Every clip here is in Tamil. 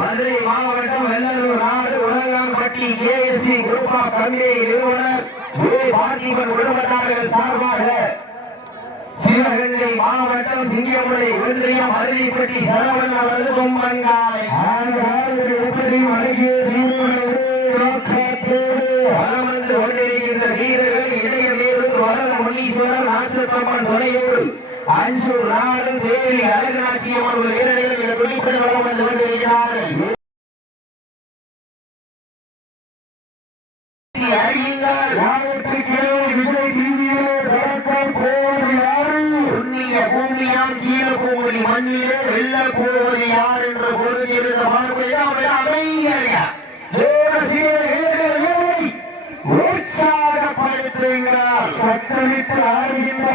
மதுரை மாவட்டம் வெள்ளலூர் நாடு Ulagampatti KSC group of company நிறுவனர் பார்த்திபன் குடும்பத்தார்கள் சார்பாக சிவகங்கை மாவட்டம் சிங்கமலை ஒன்றியம் அருவிப்பட்டி சரவணன் அவரது கொம்பங்காய் வலம் வந்து கொண்டிருக்கின்ற வீரர்கள் இடையமேலூர் வரத முனீஸ்வரர் நாச்சத்தம்மன் துணையோடு அஞ்சூர் நாடு தேவி அழகநாச்சி அவர்கள் வீரர்களும் இந்த துடிப்பட வலம் வந்து கொண்டிருக்கிறார்கள். பூமியாம் கீழ பூமி மண்ணிலே வெள்ள போவது யார் என்று பொருந்திருந்த உற்சாகப்படுத்துகிறார். சத்தமிட்டு ஆடுகின்ற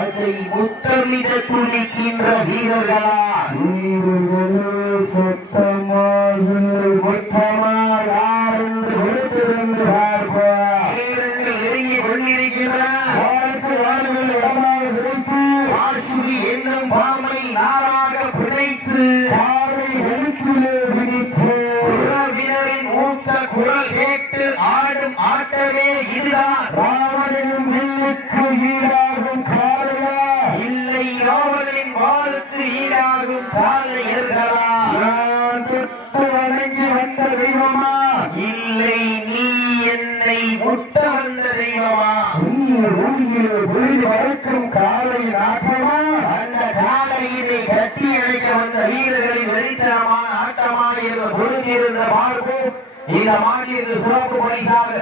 அதை முத்தமிட துணிக்கின்ற வீரர்களா யார் என்று கொடுத்திருந்து வீரர்கள் நெருங்கி கொண்டிருக்கிறார். என்னும் பாமை நாளாக பிழைத்து உறவினரின் மூத்த குரல் கேட்டு ஆடும் ஆட்டமே இதுதான். ராவணனின் வில்லுக்கு ஈடாகும் காளையா இல்லை ராவணனின் வாளுக்கு ஈடாகும் காளையர்களா? நான் தொட்டு வணங்கி வந்த தெய்வமா இல்லை நீ என்னை முட்ட வந்த தெய்வமா? வரைக்கும் காலை நாட்டமா அந்த காலையினை கட்டி அணைக்க வந்த வீரர்களின் வெறித்தனமான ஆட்டமா என்று பொருந்திருந்த பார்ப்போம். இந்த மாநில சிறப்பு பரிசாக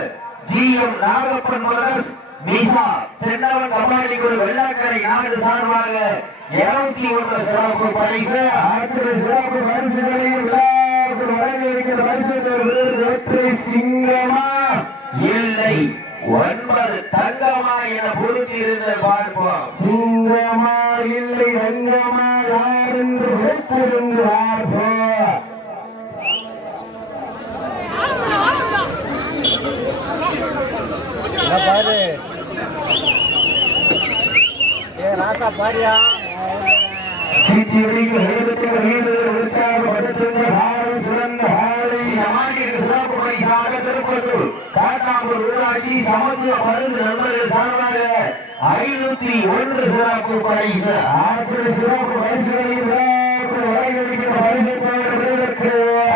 GM நாகப்பன் பிரதர்ஸ் மீசா தென்னவன் கபாடி குழு வெள்ளாக்கரை நாடு சார்பாக 201 சிறப்பு பரிசு. சிறப்பு பரிசுகளையும் வழங்க இருக்கிற பரிசு சிங்கமா இல்லை 9 தங்கமா என பொருத்தியிருந்த பார்ப்போம். சிங்கமா இல்லை ரங்கமா யார் என்று வைத்திருந்து பார்ப்போம். பாரு ராசா பாரியா காட்டாம்பூர் ஊராட்சி சமுத்திர மருந்து நண்பர்கள் சார்பாக 501 சிறப்பு பரிசு. சிறப்பு பரிசுகளையும்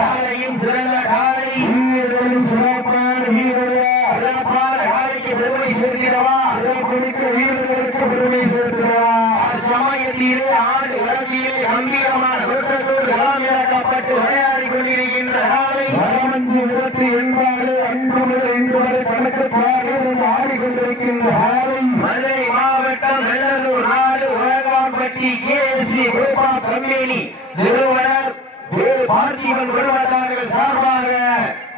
காலையும் சிறந்த காலை சிறப்பான வீரர்கள் சிறப்பான காலைக்கு பெருமை சேர்க்கிறவா சிறப்புமிக்க வீரர்களுக்கு பெருமை சேர்க்கிறவா. சமயத்திலே ஆடு உலகிலே கம்பீரமான தோற்றத்தோடு களம் இறக்கப்பட்டு விளையாடி கொண்டிருக்கின்ற காலை வரமஞ்சி விரட்டு என்பாடு அன்பு முதல் இன்று வரை கணக்குத்தாடு ஆடிக்கொண்டிருக்கின்ற காலை மதுரை மாவட்டம் வெள்ளலூர் நாடு Ulagampatti KSC group of company நிறுவனர் பார்த்திபன் குடும்பத்தார்கள் சார்பாக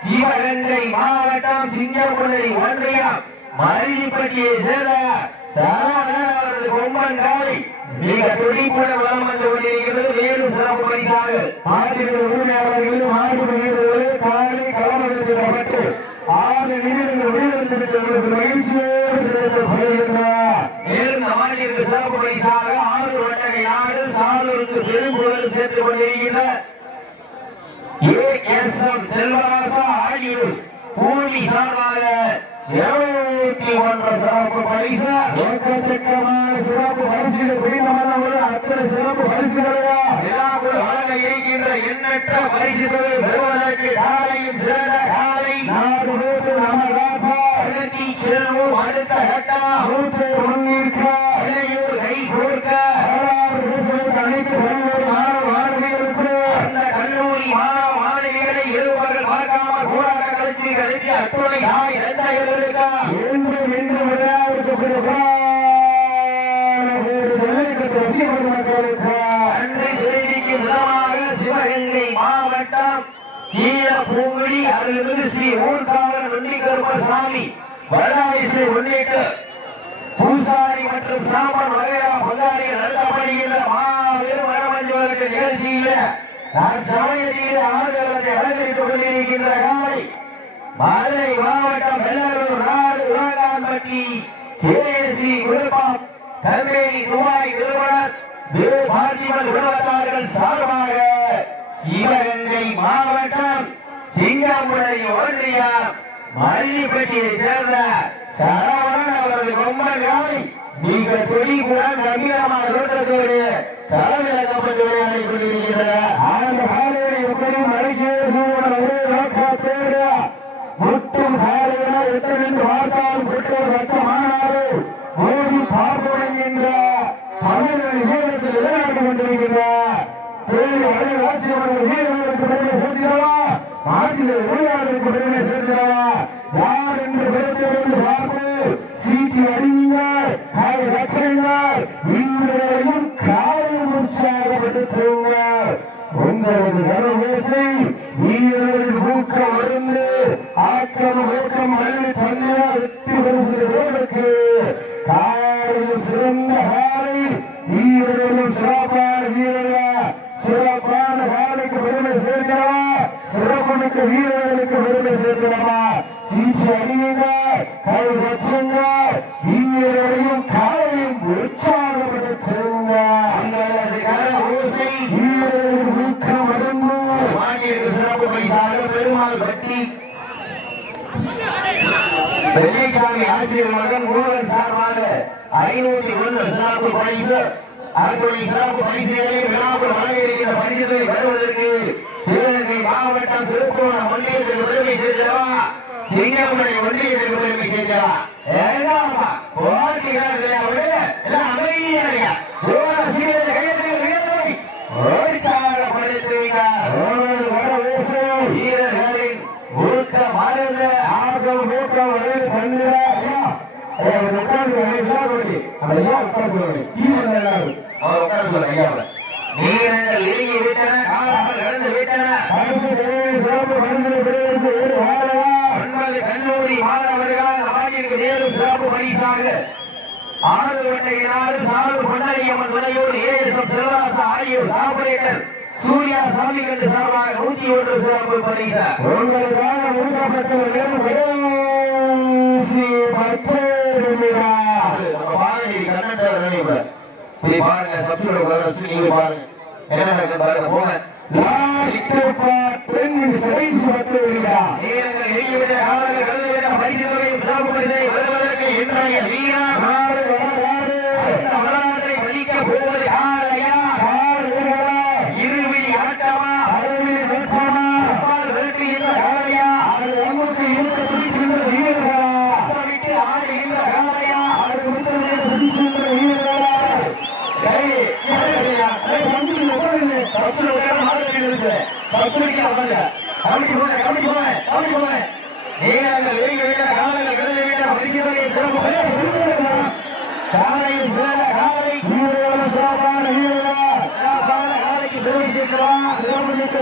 சிவகங்கை மாவட்டம் சிங்கமுனரி ஒன்றியம் மருதிப்பட்டியை சேர்ந்த சரவணன் அவரது கொம்பன் காலை மிக துடிப்புடன் வலம் வந்து கொண்டிருக்கிறது. மேலும் சிறப்பு பரிசாக உரிமையாளர்களும் ஆடு வீரர்களும் காலை களமிறக்கப்பட்டு 6 நிமிடங்கள் வெளிவந்துவிட்டவர்களுக்கு மகிழ்ச்சியோடு மேலும் இந்த மாநிலத்திற்கு சிறப்பு பரிசாக 6 வட்டகை நாடு சாலூருக்கு பெரும்புகழும் சேர்த்துக் கொண்டிருக்கின்ற ASM செல்வராசா ஆடியோஸ் பூமி சார்பாக 201 சிறப்பு பரிசு. எக்கச்சக்கமான சிறப்பு பரிசுகள் புரிந்தமல்ல அத்தனை சிறப்பு பரிசுகளையா விழாக்குள் வழங்க இருக்கின்ற எண்ணற்ற பரிசு தொகை பெறுவதற்கு காலையும் சிறந்த காலை நாடு நூற்று நமதாப்பா செல்வம் அடுத்த கட்டா நூற்று முன்னிற்க இளையோர் கை கோர்க்க அனைத்து கல்லூரி மாணவ மாணவியருக்கு அந்த கல்லூரி மாணவ மாணவிகளை இருபகல் பார்க்காமல் போராட்ட கல்விக்கு அனுப்பி அத்துணை நன்றி தெரிவிக்கும் விதமாக சிவகங்கை மாவட்டம் கீழப்பூங்குடி அருள்மிகு ஸ்ரீ ஊர்காவலர் நொண்டிகருப்பசாமி வடாயிசை உள்ளிட்ட பூசாரி மற்றும் சாம்பன் வகையா பங்காளிகள் நடத்தப்படுகின்ற மாபெரும் வடமஞ்சு விளையாட்டு நிகழ்ச்சியில சமயத்திலே ஆடுகளத்தை அலங்கரித்துக் கொண்டிருக்கின்ற காலை மதுரை மாவட்டம் வெள்ளலூர் நாடு Ulagampatti KSC group of company Dubai நிறுவனர் பார்த்திபன் குடும்பத்தார்கள் சார்பாக சிவகங்கை மாவட்டம் சிங்கமுனை ஒன்றியம் மருதிப்பட்டியை சேர்ந்த சரவணன் அவரது கொம்பன் காலை மிக துடிப்புடன் கம்பீரமான தோற்றத்தோடு களமிறக்கப்பட்டு விளையாடி கொண்டிருக்கிறார். அந்த காலையை எப்படி மறைக்கிறது ஒரே நோக்கத்தோடு முட்டும் காலையில எட்டு நின்று பார்த்தாலும் குற்றம் ரத்தமானாலும் மோதி பார்ப்போம் என்கின்ற தமிழ் வீரத்தில் விளையாடி கொண்டிருக்கிறார். வீரர்களுக்கு பெருமை சேர்க்கிறவா, நாட்டில் விளையாடுகளுக்கு பெருமை சேர்க்கிறவா, யார் என்று விருத்திலிருந்து பார்த்து சீட்டி அடியுங்கள், கை கற்றுங்கள், வீரர்களையும் காலையும் உற்சாகப்படுத்துங்கள். உங்களது கனவேசை வீரர்களின் ஊக்கம் அருந்து ஆக்கம் ஊக்கம் வள்ளி தந்தையா வெற்றி பரிசுகளுக்கு காலையில் சிறந்த காலை வீரர்களும் சிறப்பான வீரர்களா, சிறப்பான காலைக்கு பெருமை சேர்க்கிறவா, சிறப்புமிக்க வீரர்களுக்கு பெருமை சேர்க்கிறவா, சீச்சு அணியுங்க, கை வச்சுங்க, வீரர்களையும் காலையும் உற்சாகப்படுத்துங்க. வீரர்களின் ஊக்கம் அருந்து மாட்டிற்கு சிறப்பு பரிசாக பெருமாள் பட்டி வெள்ளைசாமி ஆசிரியர் மகன் முருகன் சார்பாக 501 சிறப்பு பரிசு, அத்துணை சிறப்பு பரிசுகளை விழாவில் வழங்க இருக்கின்ற பரிசுகளை பெறுவதற்கு சிவகங்கை மாவட்டம் திருப்பூர் ஒன்றியத்திற்கு பெருமை சேர்க்கிறவா, சிங்கமுனை ஒன்றியத்திற்கு பெருமை சேர்க்கிறவா. வீரர்களின் ஊக்கம் மறந்த ஆக்கம் ஊக்கம் நீரங்கள் இறுங்கி விட்டன, காலங்கள் கடந்து விட்டன. 9 கல்லூரி மாணவர்களால் ஆண்டிற்கு மேலும் சிறப்பு பரிசாக ஆறுவட்டையினாறு சாலூர் பொன்னரையம்மன் துணையோடு ஏஎஸ்எம் செல்வராசா ஆடியோர் ஆபரேட்டர் சூர்யா சாமி கண்டு சார்பாக 101 சிறப்பு பரிசு உங்களுக்காக ஒதுக்கப்பட்டுள்ள பாருங்க. சப்ஸ்கிரைப் நீங்க பாருங்க, என்ன பாருங்க போங்க. பரிசு தொகையும் சிறப்பு பரிசை வருவதற்கு இன்றைய வீரர் வரலாற்றை மதிக்க போவது ஆலையா, இருவிழி ஆட்டமா, அறுவிழி நோட்டமா, விரட்டுகின்ற காலையா, அது நமக்கு இருக்க துடிக்கின்ற வீரர்களா, விட்டு ஆடுகின்ற காலையா, அது துடிக்கின்ற வீரர்களா. காலையும் சிறந்த காலை வீரர்களும் சிறப்பான வீரர்களா, காலைக்கு பெருமை சேர்க்கிறோம். சிறப்பு மிக்க